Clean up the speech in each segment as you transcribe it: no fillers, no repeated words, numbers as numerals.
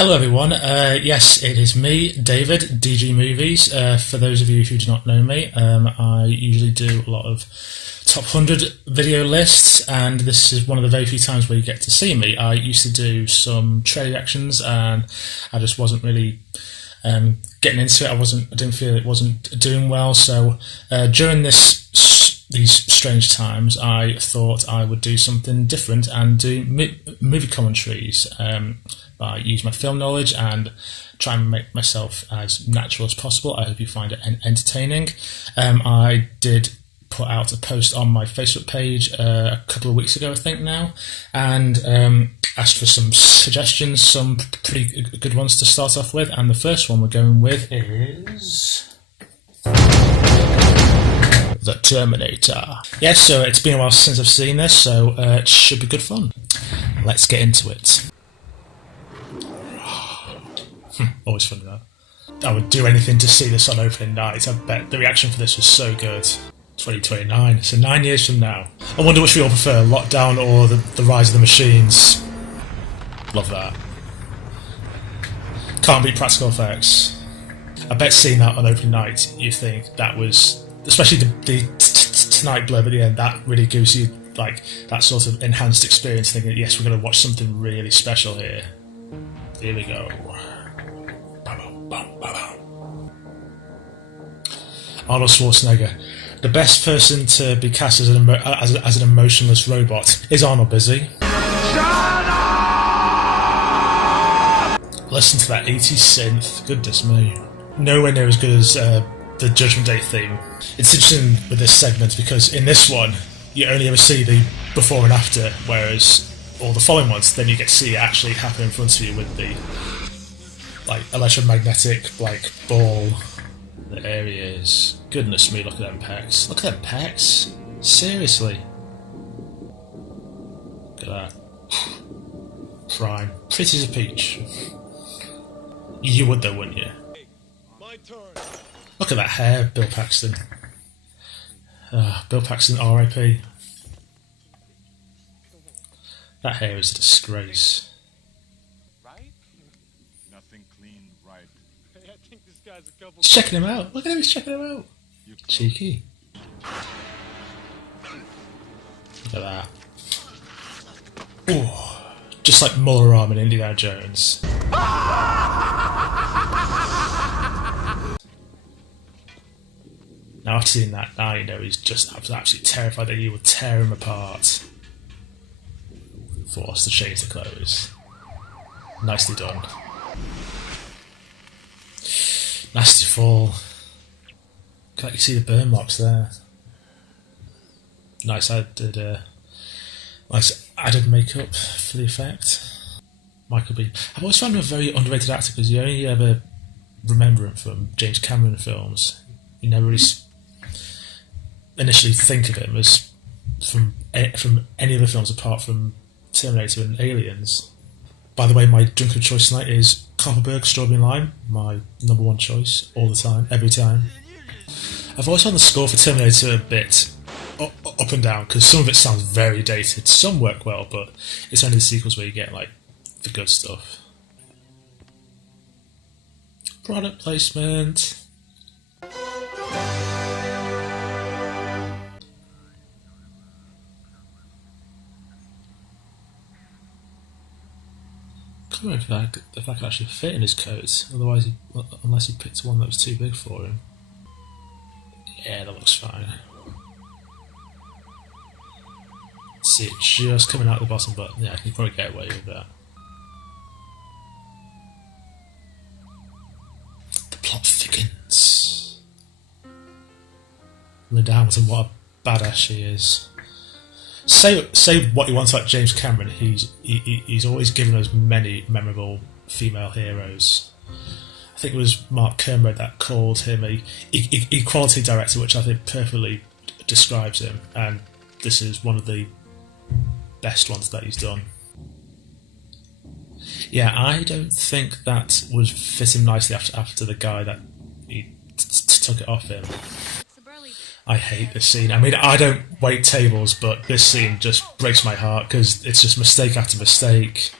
Hello everyone, yes it is me, David, DG Movies. For those of you who do not know me, I usually do a lot of top 100 video lists, and this is one of the very few times where you get to see me. I used to do some trailer reactions and I just wasn't really getting into it. I didn't feel it wasn't doing well, so during these strange times I thought I would do something different and do movie commentaries. I use my film knowledge and try and make myself as natural as possible. I hope you find it entertaining. I did put out a post on my Facebook page a couple of weeks ago, I think now, and asked for some suggestions, some pretty good ones to start off with. And the first one we're going with is The Terminator. Yes, so it's been a while since I've seen this, so it should be good fun. Let's get into it. Always fun that. I would do anything to see this on opening night. I bet the reaction for this was so good. 2029, so 9 years from now. I wonder which we all prefer, Lockdown or the Rise of the Machines. Love that. Can't beat practical effects. I bet seeing that on opening night, you think that was, especially the tonight blurb at the end, that really gives you like that sort of enhanced experience, thinking, yes, we're going to watch something really special here. Here we go. Arnold Schwarzenegger. The best person to be cast as an emotionless robot. Is Arnold busy? Shut up! Listen to that 80s synth. Goodness me. Nowhere near as good as the Judgment Day theme. It's interesting with this segment because in this one you only ever see the before and after, whereas all the following ones then you get to see it actually happen in front of you with the like electromagnetic like ball. There he is. Goodness me, look at them pecs. Look at them pecs. Seriously. Look at that. Prime. Pretty as a peach. You would though, wouldn't you? My turn. Look at that hair, Bill Paxton. Bill Paxton, R.I.P. That hair is a disgrace. He's checking him out. Look at him, he's checking him out. Cheeky. Look at that. Ooh, just like Muller Arm in Indiana Jones. Now after seeing that, now you know he's just absolutely terrified that you will tear him apart. Forced to change the clothes. Nicely done. Nasty fall. Can't you see the burn marks there? Nice added makeup for the effect. Michael Biehn. I've always found him a very underrated actor because you only ever remember him from James Cameron films. You never really initially think of him as from any other films apart from Terminator and Aliens. By the way, my drink of choice tonight is Copperberg Strawberry and Lime, my number one choice, all the time, every time. I've always found the score for Terminator a bit up and down, because some of it sounds very dated, some work well, but it's only the sequels where you get like the good stuff. Product placement. I don't know if that could actually fit in his coat, otherwise unless he picked one that was too big for him. Yeah, that looks fine. See it just coming out the bottom, but yeah, I can probably get away with that. The plot thickens. Linda Hamilton, what a badass she is. Say what you want about James Cameron, he's always given us many memorable female heroes. I think it was Mark Kermode that called him a equality director, which I think perfectly describes him, and this is one of the best ones that he's done. Yeah, I don't think that would fit him nicely after the guy that he took it off him. I hate this scene. I mean, I don't wait tables, but this scene just breaks my heart because it's just mistake after mistake.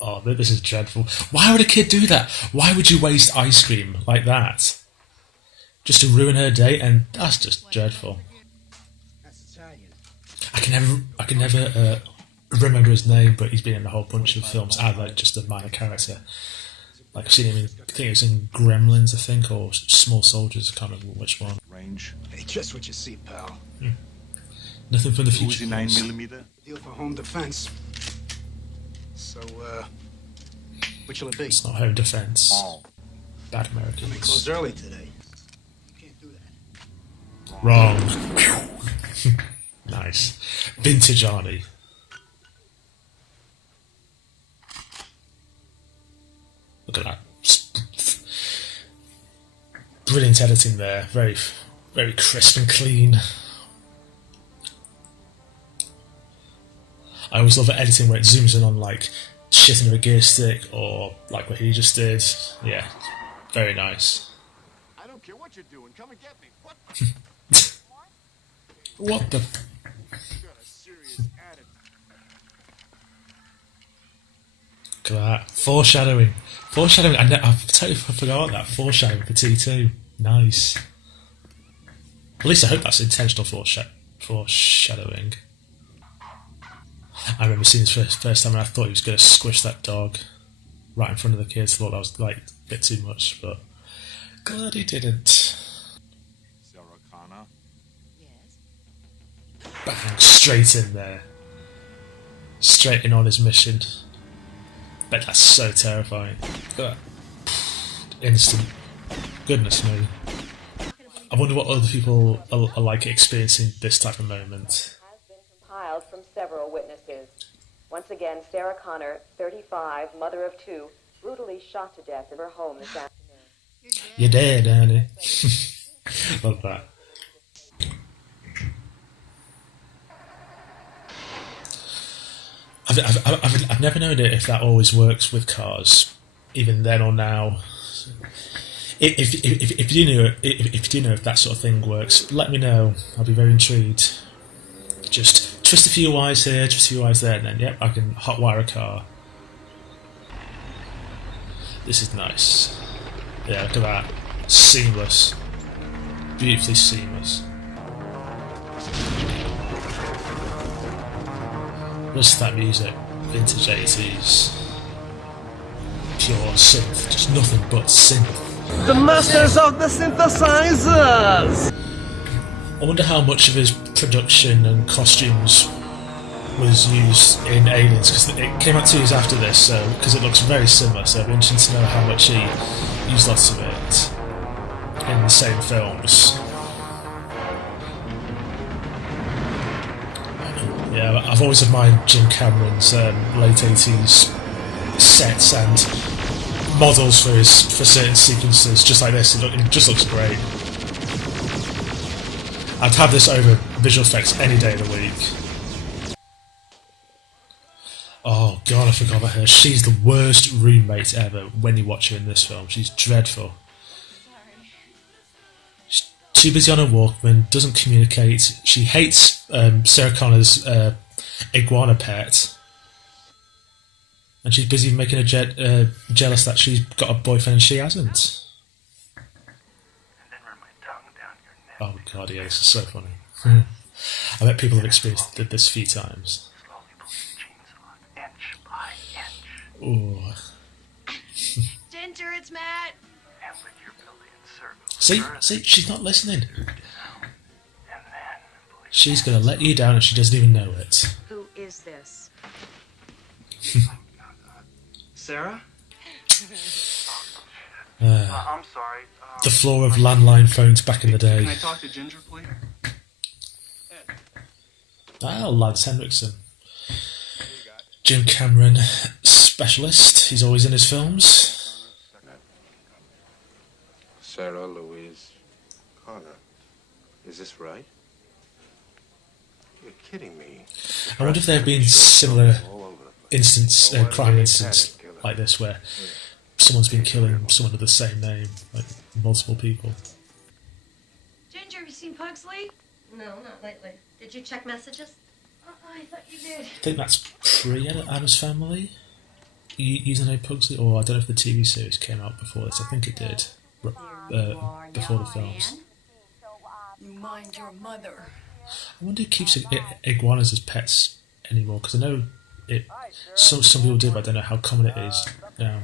Oh, this is dreadful. Why would a kid do that? Why would you waste ice cream like that? Just to ruin her day, and that's just dreadful. I can never remember his name, but he's been in a whole bunch of films as like just a minor character. Like I've seen him I think it was in Gremlins, I think, or Small Soldiers. I can't remember which one. Range. Hey, just what you see, pal. Nothing from the future. Uzi 9mm. Deal for home defense. So, which will it be? It's not home defense. All. Bad They Americans. closed early today. You can't do that. Wrong. Nice. Vintage Arnie. Look at that. Brilliant editing there. Very, very crisp and clean. I always love editing where it zooms in on like shit in a gear stick or like what he just did. Yeah, very nice. I don't care what you're doing. Come and get me. What? What the? You got a serious attitude. Look at that. Foreshadowing. Foreshadowing. I've totally forgot that. Foreshadowing for T2. Nice. At least I hope that's intentional foreshadowing. I remember seeing this first time and I thought he was going to squish that dog right in front of the kids. I thought that was like a bit too much, but glad he didn't. Sarah Connor. Yes. Bang, straight in there. Straight in on his mission. Bet that's so terrifying. Look at that. Instant. Goodness me. I wonder what other people are like experiencing this type of moment. Has been compiled from several witnesses. Once again, Sarah Connor, 35, mother of two, brutally shot to death in her home this afternoon. You're dead, Annie. Love that. I've never known if that always works with cars, even then or now. If you do know if that sort of thing works, let me know. I'll be very intrigued. Just twist a few wires here, twist a few wires there, and then yep, I can hotwire a car. This is nice. Yeah, look at that. Seamless. Beautifully seamless. Listen to that music. Vintage 80s. Pure synth. Just nothing but synth. The masters of the synthesizers! I wonder how much of his production and costumes was used in Aliens, because it came out 2 years after this, so because it looks very similar, so it'd be interesting to know how much he used lots of it in the same films. Yeah, I've always admired Jim Cameron's late 80s sets and models for certain sequences, just like this. It just looks great. I'd have this over visual effects any day of the week. Oh god, I forgot about her. She's the worst roommate ever when you watch her in this film. She's dreadful. She's too busy on her Walkman, doesn't communicate. She hates Sarah Connor's iguana pet. And she's busy making her jealous that she's got a boyfriend and she hasn't. Oh god, yeah, this is so funny. I bet people have experienced this a few times. Ooh. Ginger, it's Matt. See, she's not listening. She's gonna let you down and she doesn't even know it. Who is this? Sarah? I'm sorry. The floor of landline phones back in the day. Can I talk to Ginger, please? Ah, Lance Henriksen. Jim Cameron, specialist. He's always in his films. Sarah Louise Connor. Is this right? You're kidding me. I wonder if there have been similar crime incidents like this where someone's been killing someone with the same name, like multiple people. Ginger, have you seen Pugsley? No, not lately. Did you check messages? Oh, I thought you did. I think that's pre-Adam's Family. use the name Pugsley, or I don't know if the TV series came out before this. I think it did. Before the films. You mind your mother. I wonder who keeps iguanas as pets anymore, because I know it. Some people do, but I don't know how common it is now.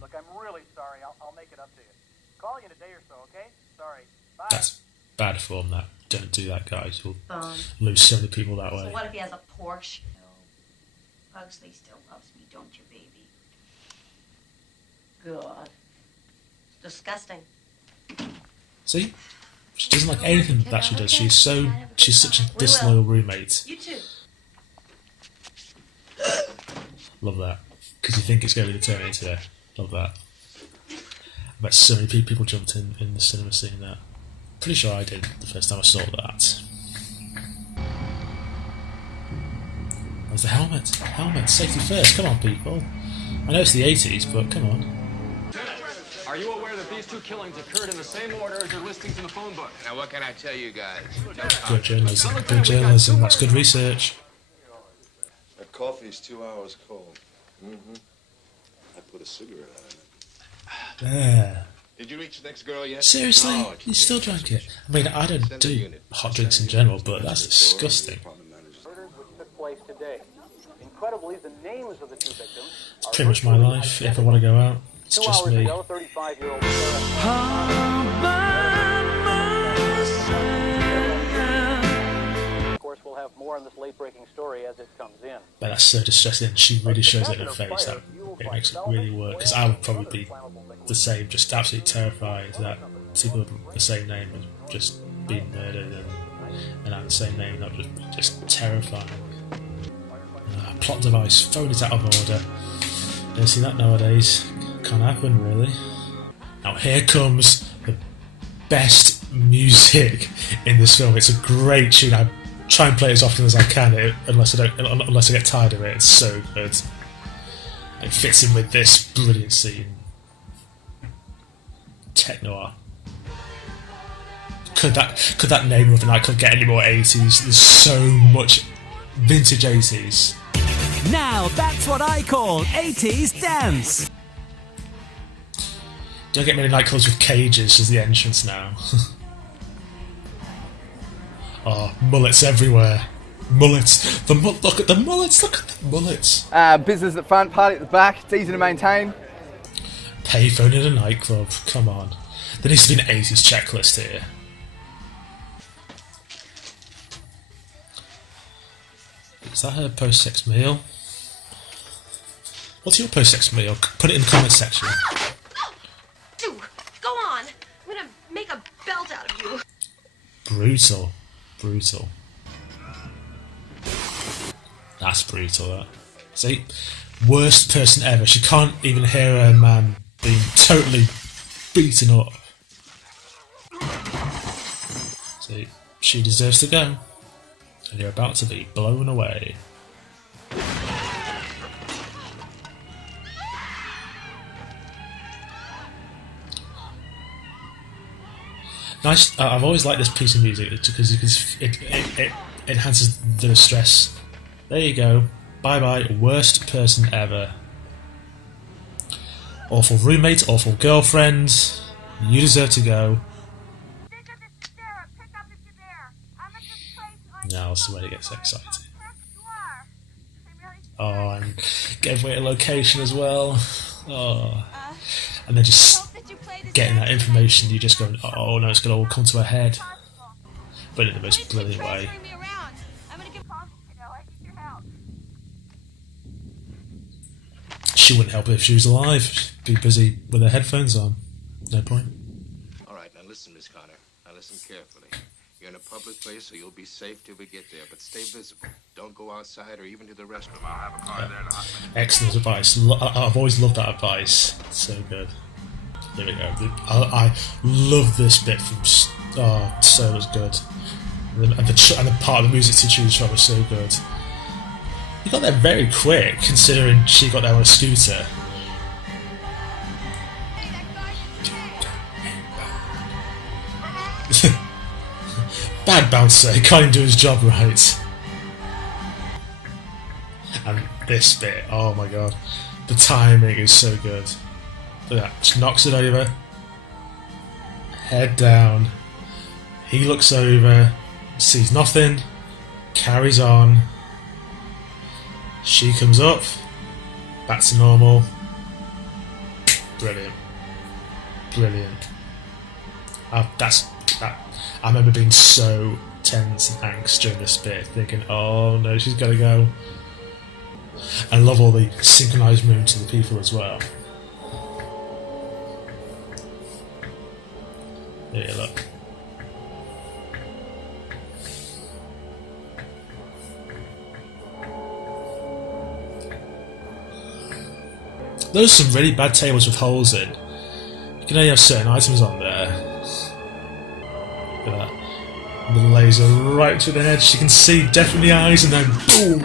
Look, I'm really sorry. I'll make it up to you. Call you in a day or so, okay? Sorry. Bye. That's bad form. That don't do that, guys. You'll Phone. lose so many people that way. So what if he has a Porsche? No. Pugsley still loves me, don't you, baby? God. It's disgusting. See, she doesn't like anything that she does. She's such a disloyal roommate. You too. Love that, because you think it's going to be the Terminator. Love that. I bet so many people jumped in the cinema seeing that. Pretty sure I did the first time I saw that. Where's the helmet? Helmet, safety first. Come on, people. I know it's the 80s, but come on. Are you aware that these two killings occurred in the same order as your listings in the phone book? Now, what can I tell you guys? Good journalism. Good journalism. That's good research. That coffee's 2 hours cold. Mm-hmm. I put a cigarette on it. There. Did you reach the next girl yet? Seriously? No, You still drank it? I mean, I don't do hot drinks in general, but that's disgusting. Murders which took place today. Incredibly, the names of the two victims It's pretty much my life. If I want to go out, it's 2 just hours me. ago, 35-year-old Of course, we'll have more on this late-breaking story as it comes in. But that's so distressing. She really shows it in her face. That it makes it really work. Because I would probably be the same, just absolutely terrified that people with the same name have just been murdered and have the same name. That would just terrifying. Plot device, phone is out of order. Don't see that nowadays. Can't happen, really. Now here comes the best music in this film. It's a great tune. I try and play it as often as I can, unless I get tired of it. It's so good. It fits in with this brilliant scene. Technoir. Could that name of a nightclub get any more 80s? There's so much vintage 80s. Now that's what I call 80s dance. Don't get many nightclubs with cages as the entrance now. Oh, mullets everywhere. Mullets. Look at the mullets. Look at the mullets. Business at the front, party at the back. It's easy to maintain. Payphone in a nightclub. Come on. There needs to be an 80s checklist here. Is that her post-sex meal? What's your post-sex meal? Put it in the comments section. Dude, go on. I'm gonna make a belt out of you. Brutal. Brutal. That's brutal, that. See? Worst person ever. She can't even hear her man being totally beaten up. See? She deserves to go. And you're about to be blown away. Nice. I've always liked this piece of music because it enhances the stress. There you go. Bye bye. Worst person ever. Awful roommate. Awful girlfriend. You deserve to go. Now somebody gets excited. Oh, and gave away a location as well. Oh, and then just getting that information, you just go, oh no, it's going to all come to a head, but in the most brilliant way. She wouldn't help if she was alive. She'd be busy with her headphones on. No point. All right, now listen, Miss Connor. Now listen carefully. You're in a public place, so you'll be safe till we get there, but stay visible. Don't go outside or even to the restroom. I'll have a car there. Excellent advice. I've always loved that advice. So good. There we go. I love this bit from. Oh, so was good. And the part of the music to choose from was so good. You got there very quick, considering she got there on a scooter. Bad bouncer, he can't even do his job right. And This bit, oh my god. The timing is so good. Look at that, just knocks it over. Head down. He looks over, sees nothing, carries on. She comes up, back to normal. Brilliant. Brilliant. I remember being so tense and angst during this bit, thinking, oh no, she's gotta go. I love all the synchronised movements of the people as well. Here, look. Those are some really bad tables with holes in. You can only have certain items on there. Look at that. The laser right to the edge. You can see definitely eyes and then boom!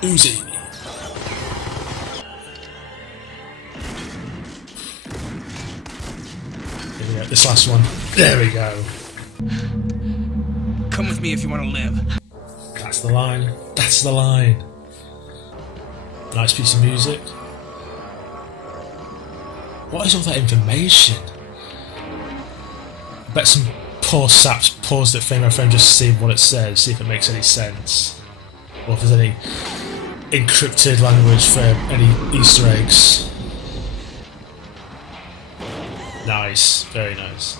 Uzi. Here we go, this last one. There we go. Come with me if you want to live. That's the line. That's the line. Nice piece of music. What is all that information? I bet some poor saps paused it frame by frame just to see what it says, see if it makes any sense. Or if there's any encrypted language for any Easter eggs. Nice. Very nice.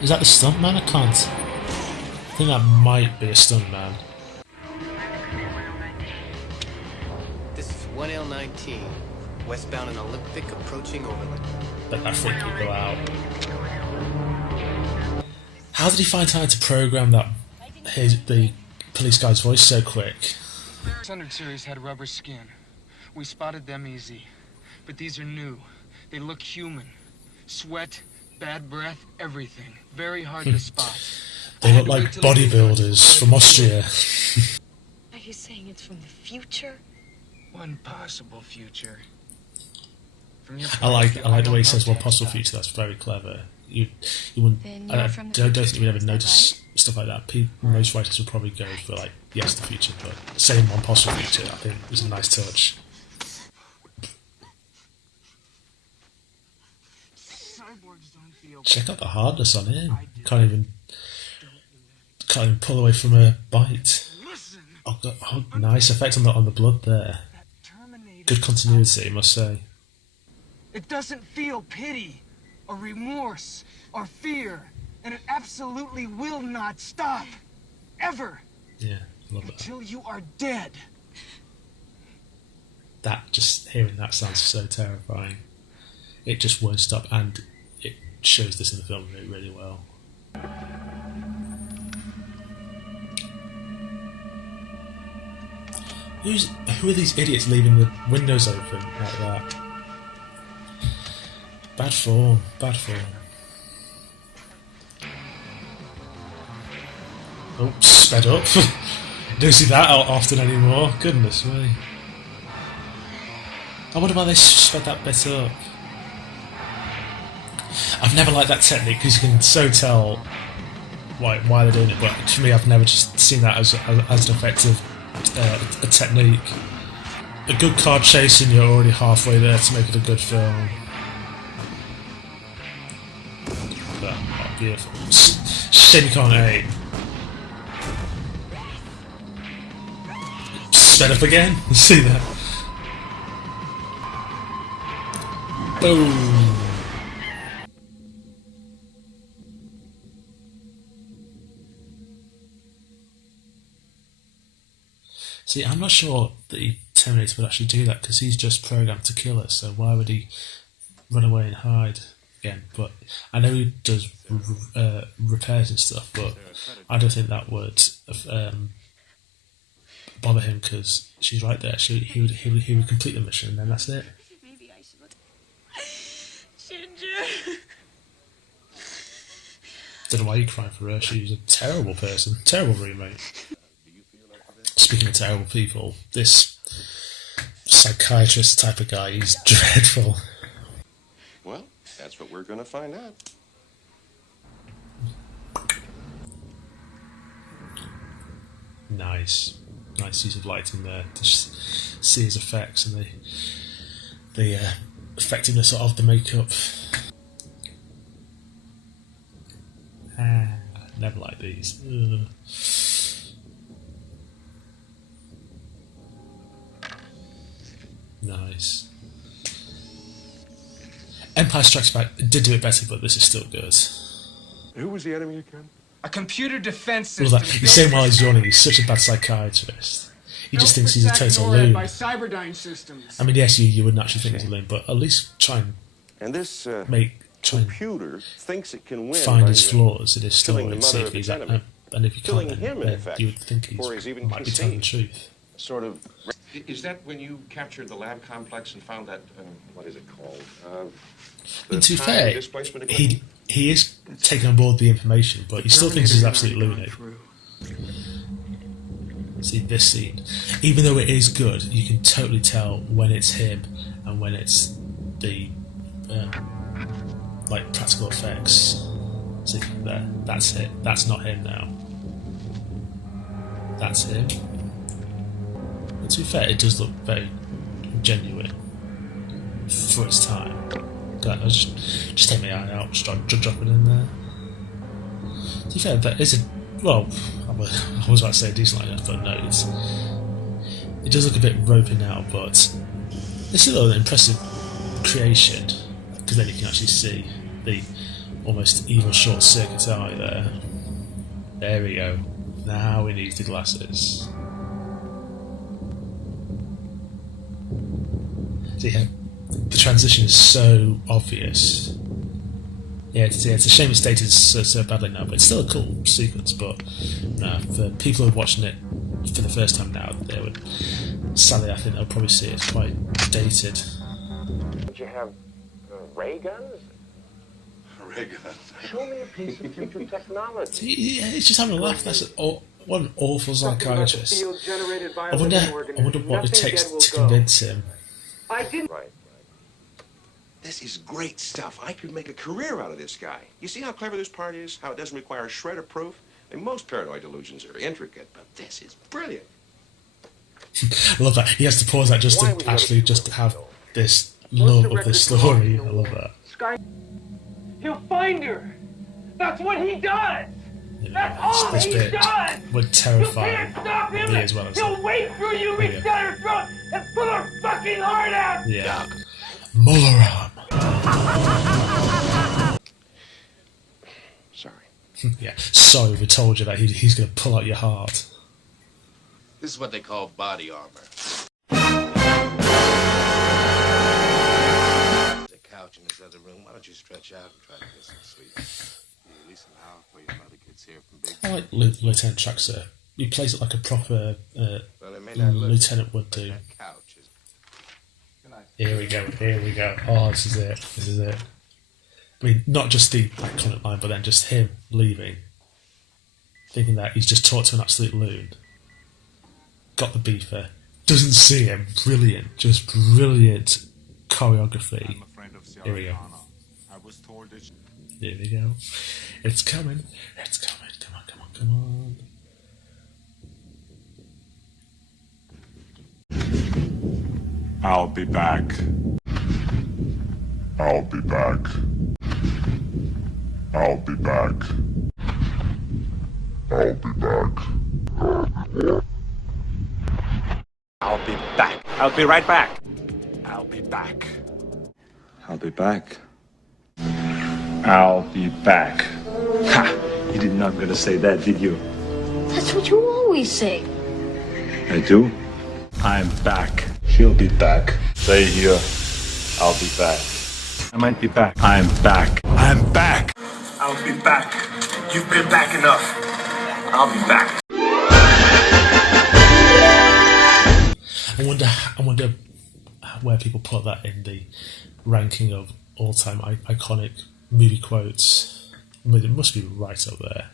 Is that the stuntman? I can't. I think that might be a stuntman. This is 1L19, westbound and Olympic approaching Overland. Bet that freaked people out. How did he find time to program that the police guy's voice so quick? 600 series had rubber skin. We spotted them easy. But these are new. They look human. Sweat, bad breath, everything. Very hard to spot. They look like bodybuilders from Austria. Are you saying it's from the future? One possible future. From your I like the way he says one possible future. That's very clever. You wouldn't. I don't think you would ever notice stuff like that. Most writers would probably go for like yes, the future, but saying one possible future, I think, is a nice touch. Check out the hardness on him. Can't even pull away from a bite. Oh, God, oh, nice effect on the blood there. Good continuity, I must say. It doesn't feel pity, or remorse, or fear, and it absolutely will not stop. Ever. Yeah, I love that. Until you are dead. Just hearing that sounds so terrifying. It just won't stop, and it shows this in the film really well. Who are these idiots leaving the windows open like that? Bad form, bad form. Oh, sped up. Don't see that out often anymore. Goodness me. I wonder why they sped that bit up. I've never liked that technique because you can so tell why they're doing it, but for me I've never just seen that as an effective a technique. A good car chase and you're already halfway there to make it a good film. But, oh, beautiful. Shame you can't aim. Sped up again? You see that? Boom! See, I'm not sure that the Terminator would actually do that because he's just programmed to kill us, so why would he run away and hide again? But I know he does repairs and stuff, but I don't think that would bother him because she's right there. He would complete the mission and then that's it. Maybe I should. Ginger. Don't know why you're crying for her. She's a terrible person. Terrible roommate. Speaking of terrible people, this psychiatrist type of guy, he's dreadful. Well, that's what we're going to find out. Nice use of lighting there to see his effects and the effectiveness of the makeup. Never like these. Ugh. Nice. Empire Strikes Back did do it better, but this is still good. Who was the enemy again? A computer defense What system. was that? He's saying while he's yawning, he's such a bad psychiatrist. He just thinks he's a total loon. by Cyberdyne Systems. I mean, yes, you wouldn't actually think he's a loon, but at least try And this and computer thinks it can win find by, his flaws in his story killing the and mother see of if he's his enemy. and if you Killing can't, him, in then effect, you would think before he's even might be telling the conceived. truth. Sort of. Is that when you captured the lab complex and found that, what is it called? And to be fair, he is taking on board the information, but he still thinks he's absolute lunatic. See this scene, even though it is good, you can totally tell when it's him and when it's the like practical effects. See there, that's it. That's not him now. That's him. And to be fair, it does look very genuine for its time. I'll just take my eye out, start dropping in there. To be fair, that is a well. I was about to say a decent line, but no, it does look a bit ropey now, but it's still an impressive creation because then you can actually see the almost evil short circuit eye there. There we go. Now we need the glasses. See how the transition is so obvious. Yeah, it's a shame it's dated so badly now, but it's still a cool sequence. But no, for people who are watching it for the first time now, they would sadly, I think they'll probably see it as quite dated. Did you have ray guns? Ray guns. Show me a piece of future technology. Yeah, he's just having a laugh. That's what an awful psychiatrist. I wonder what it takes to convince him. I didn't. Right. This is great stuff. I could make a career out of this guy. You see how clever this part is? How it doesn't require a shred of proof? And most paranoid delusions are intricate, but this is brilliant. I love that. He has to pause that just to actually just have this love of the story. I love that. Sky, he'll find her. That's what he does. That's all This he bit does. would terrify You can't stop him. me as well as He'll wait for you, reach down her throat, and pull her fucking heart out. yeah. Molaram. Sorry. Yeah. Sorry, we told you that he's going to pull out your heart. This is what they call body armor. The couch in this other room. Why don't you stretch out and try to get some sleep? At least an hour before your mother gets here from big. I like Lieutenant Traxxer. He plays it like a proper lieutenant would do. Here we go. Oh, this is it. I mean, not just the iconic line, but then just him leaving, thinking that he's just talked to an absolute loon. Got the beefer, doesn't see him. Brilliant, just brilliant choreography. Here we go. Here we go. It's coming. Come on. I'll be back. I'll be back. I'll be back. I'll be back. I'll be back. I'll be right back. I'll be back. I'll be back. I'll be back. Ha! You did not gonna say that, did you? That's what you always say. I do. I'm back. She'll be back. Stay here. I'll be back. I might be back. I'm back. I'm back. I'll be back. You've been back enough. I'll be back. I wonder where people put that in the ranking of all-time iconic movie quotes. I mean, it must be right up there.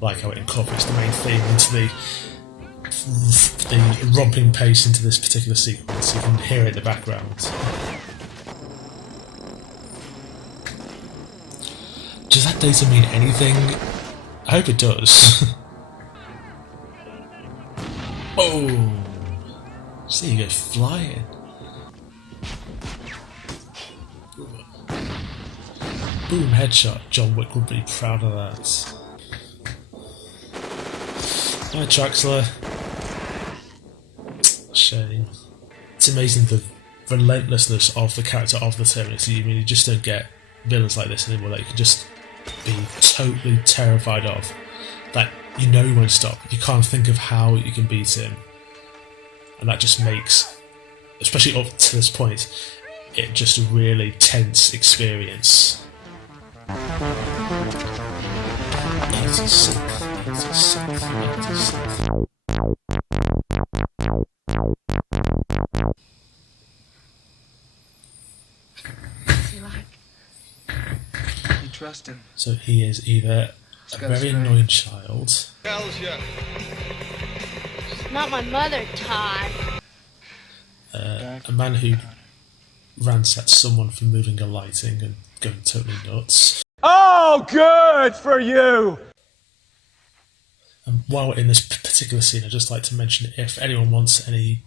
Like how it incorporates the main theme into the romping pace into this particular sequence. You can hear it in the background. Does that data mean anything I hope it does. Oh! See you go flying. Boom, headshot. John Wick would be proud of that. Hi, Traxler. Shame. It's amazing the relentlessness of the character of the Terminator. You mean you just don't get villains like this anymore that you can just be totally terrified of. That you know he won't stop. You can't think of how you can beat him. And that just makes, especially up to this point, it just a really tense experience. 86. You trust him. So he is either a very annoying child. Not my mother, Todd. A man who rants at someone for moving a lighting and going totally nuts. Oh, good for you! And while we're in this particular scene, I'd just like to mention if anyone wants any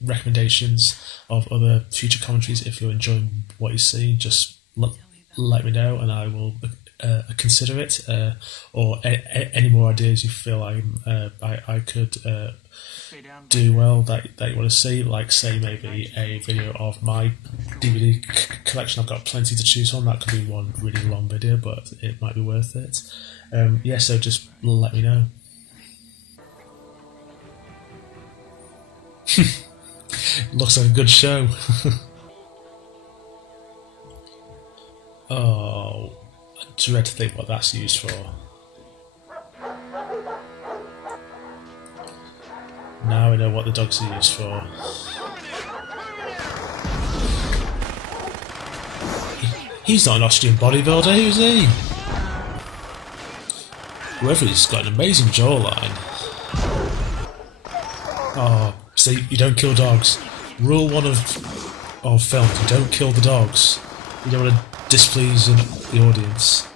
recommendations of other future commentaries, if you're enjoying what you see, just let me know and I will consider it. Or any more ideas you feel I could do well that you want to see, like say maybe a video of my DVD collection. I've got plenty to choose from. That could be one really long video, but it might be worth it. Yeah, so just let me know. Looks like a good show. Oh, I dread to think what that's used for. Now we know what the dogs are used for. He's not an Austrian bodybuilder, who's he? Whoever he's got an amazing jawline. Oh, see, you don't kill dogs. Rule 1 of films, you don't kill the dogs. You don't want to displease the audience.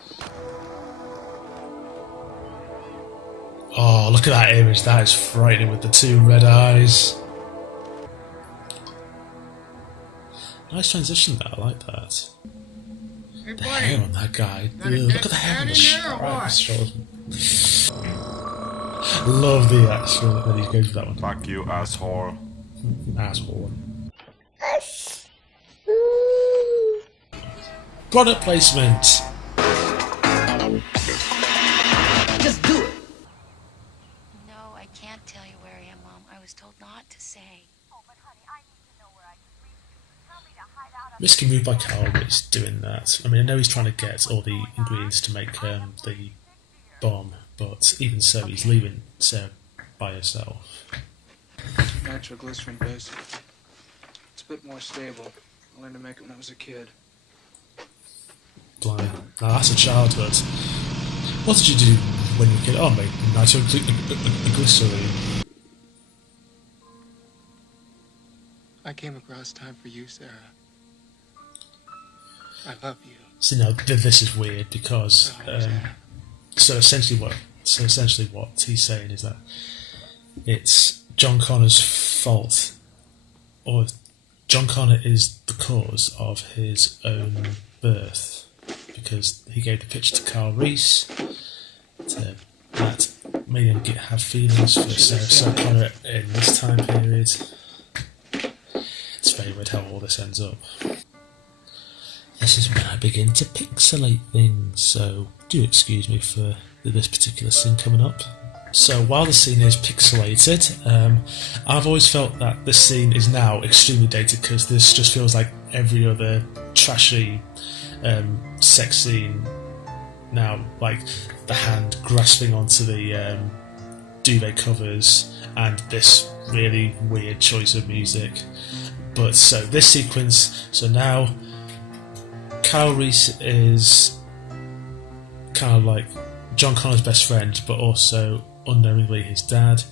Oh, look at that image, that is frightening with the 2 red eyes. Nice transition there, I like that. The hair on that guy. Ugh, look at the hair on the shoulders. Love the action when he goes with that one. Fuck you, asshole. Asshole. Product placement. Just do it. No, I can't tell you where I am, Mom. I was told not to say. Oh, but honey, I need to know where I can reach you. Tell me to hide out. Risky move by Carl, but he's doing that. I mean, I know he's trying to get all the ingredients to make the bomb, but even so, he's leaving Sarah by herself. Nitroglycerin base. It's a bit more stable. I learned to make it when I was a kid. Blimey. Now that's a childhood. What did you do when you were a kid? Oh, mate, nitroglycerin. I came across time for you, Sarah. I love you. See, now this is weird because so essentially what he's saying is that it's John Connor's fault, or John Connor is the cause of his own birth because he gave the picture to Carl Reese. That made him have feelings for Sarah Connor in this time period. It's very weird how all this ends up. This is when I begin to pixelate things, so do excuse me for this particular scene coming up. So while the scene is pixelated, I've always felt that this scene is now extremely dated because this just feels like every other trashy sex scene now, like the hand grasping onto the duvet covers and this really weird choice of music. But so this sequence, so now Kyle Reese is kind of like John Connor's best friend, but also unknowingly his dad.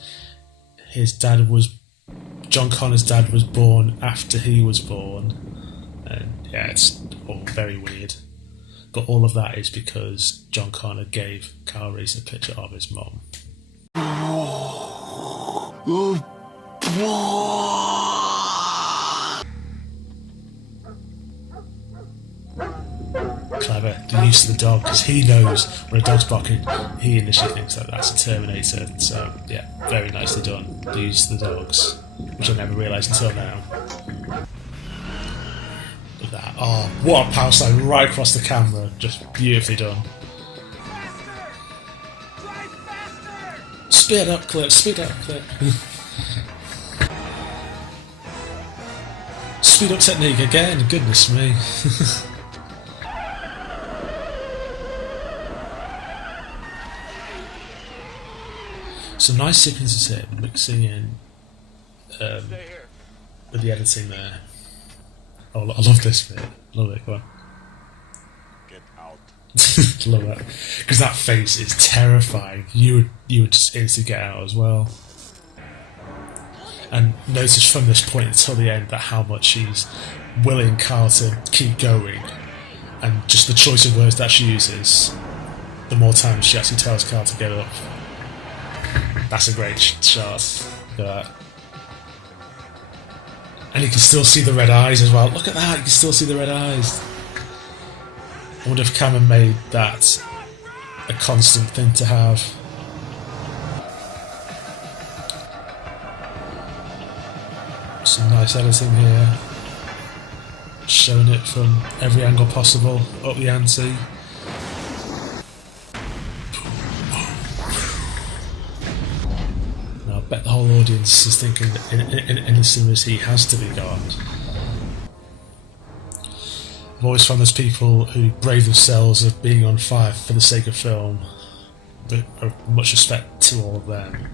John Connor's dad was born after he was born, and yeah, it's all very weird. But all of that is because John Connor gave Kyle Reese a picture of his mum. Clever, the use of the dog, because he knows when a dog's barking, he initially thinks that that's a Terminator. So yeah, very nicely done, the use of the dogs, which I never realised until now. Look at that, oh, what a power slide right across the camera, just beautifully done. Speed up clip, speed up clip. Speed up technique again, goodness me. Some nice sequences here, mixing in with the editing there. Oh, I love this bit. Love it. Go on. Get out. Love that, because that face is terrifying. You would just instantly get out as well. And notice from this point until the end that how much she's willing Kyle to keep going, and just the choice of words that she uses. The more times she actually tells Kyle to get up. That's a great shot. Look at that. And you can still see the red eyes as well. Look at that, you can still see the red eyes. I wonder if Cameron made that a constant thing to have. Some nice editing here. Showing it from every angle possible. Up the ante. I bet the whole audience is thinking that in as soon as he has to be God. I've always found there's people who brave themselves of being on fire for the sake of film. But much respect to all of them.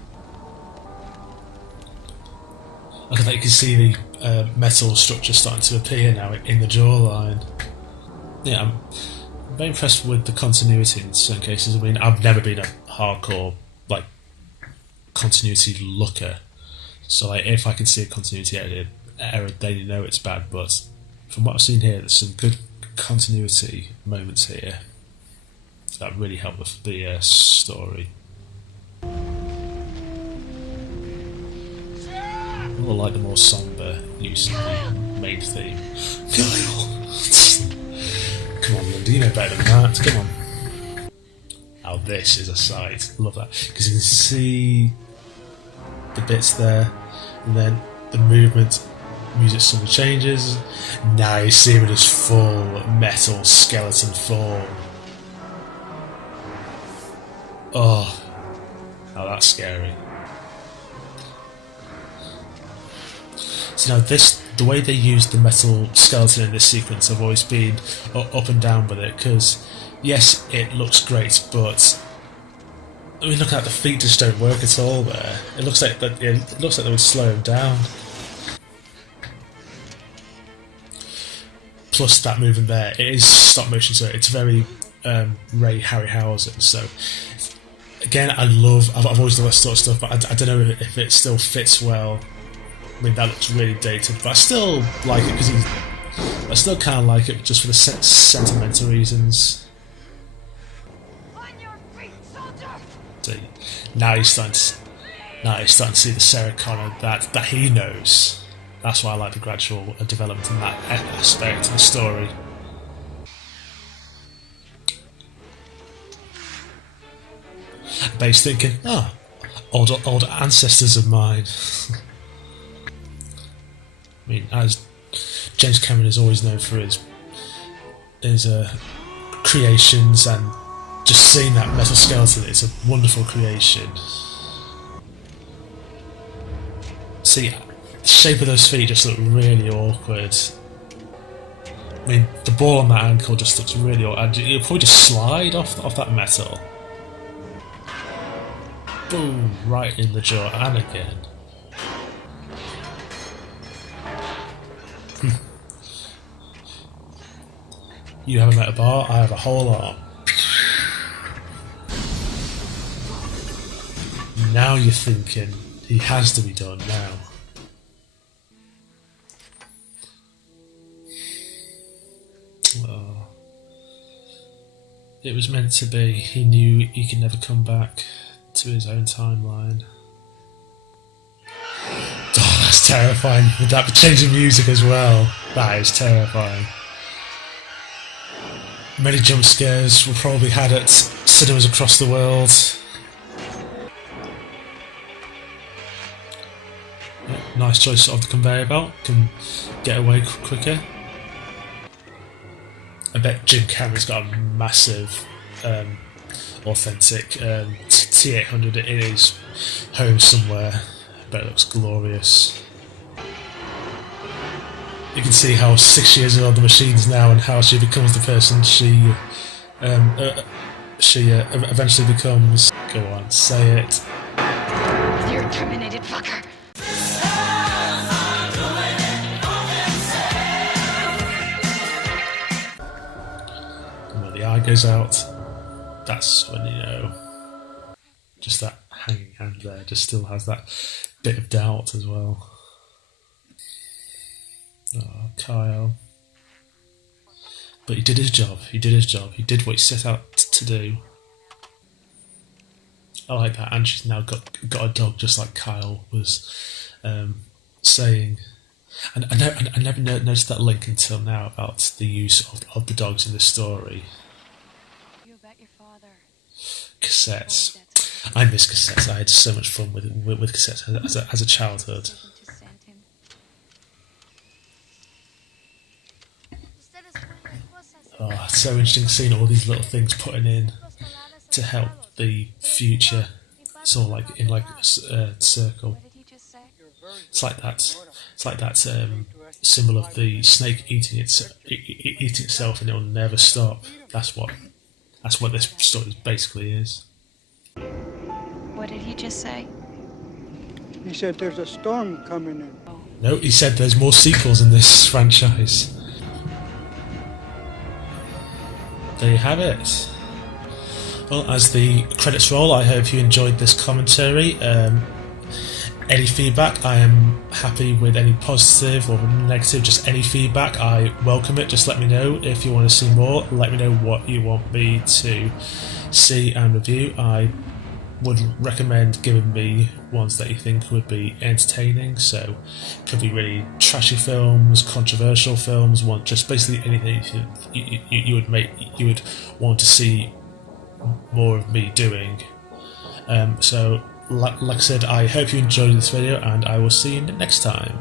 Look at that, you can see the metal structure starting to appear now in the jawline. Yeah, I'm very impressed with the continuity in certain cases. I mean, I've never been a hardcore, like, continuity looker, so like if I can see a continuity error, then you know it's bad. But from what I've seen here, there's some good continuity moments here that really help the story. I like the more somber use of the main theme. Come on, Linda, you know better than that. Come on. Now this is a sight. Love that, because you can see the bits there, and then the movement, music suddenly changes. Now you see him in his full metal skeleton form. Oh, now that's scary. So now the way they use the metal skeleton in this sequence, I've always been up and down with it, because yes, it looks great, but I mean, look at the feet just don't work at all there. It looks like that. It looks like they would slow him down. Plus that movement there, it is stop motion, so it's very Ray Harryhausen. So again, I've always loved that sort of stuff, but I don't know if it still fits well. I mean, that looks really dated, but I still like it because I still kind of like it just for the sentimental reasons. So now he's starting to see the Sarah Connor that he knows. That's why I like the gradual development in that aspect of the story. But he's thinking, oh, old ancestors of mine. I mean, as James Cameron is always known for his creations, and just seeing that metal skeleton, it's a wonderful creation. See, the shape of those feet just look really awkward. I mean, the ball on that ankle just looks really awkward. It'll probably just slide off that metal. Boom, right in the jaw, and again. You have a metal bar, I have a whole arm. Now you're thinking, he has to be done now. Oh. It was meant to be. He knew he could never come back to his own timeline. Oh, that's terrifying. With that changing music as well. That is terrifying. Many jump scares were probably had at cinemas across the world. Yeah, nice choice of the conveyor belt. Can get away quicker. I bet Jim Cameron's got a massive, authentic T800 in his home somewhere. I bet it looks glorious. You can see how 6 years old the machine is now, and how she becomes the person she eventually becomes. Go on, say it. You're a terminated fucker. And when the eye goes out, that's when you know. Just that hanging hand there just still has that bit of doubt as well. Oh, Kyle. But he did his job. He did his job. He did what he set out to do. I like that. And she's now got a dog, just like Kyle was saying. And I never noticed that link until now about the use of the dogs in the story. You about your father. Cassettes. I miss cassettes. I had so much fun with cassettes as a childhood. Oh, it's so interesting seeing all these little things putting in to help the future. It's all like in like a circle. It's like that. It's like that symbol of the snake eating itself, and it will never stop. That's what this story basically is. What did he just say? He said there's a storm coming in. No, he said there's more sequels in this franchise. There you have it. Well, as the credits roll, I hope you enjoyed this commentary. Any feedback, I am happy with any positive or negative, just any feedback, I welcome it. Just let me know if you want to see more. Let me know what you want me to see and review. I would recommend giving me ones that you think would be entertaining. So could be really trashy films, controversial films, just basically anything you would want to see more of me doing. So like I said, I hope you enjoyed this video, and I will see you next time.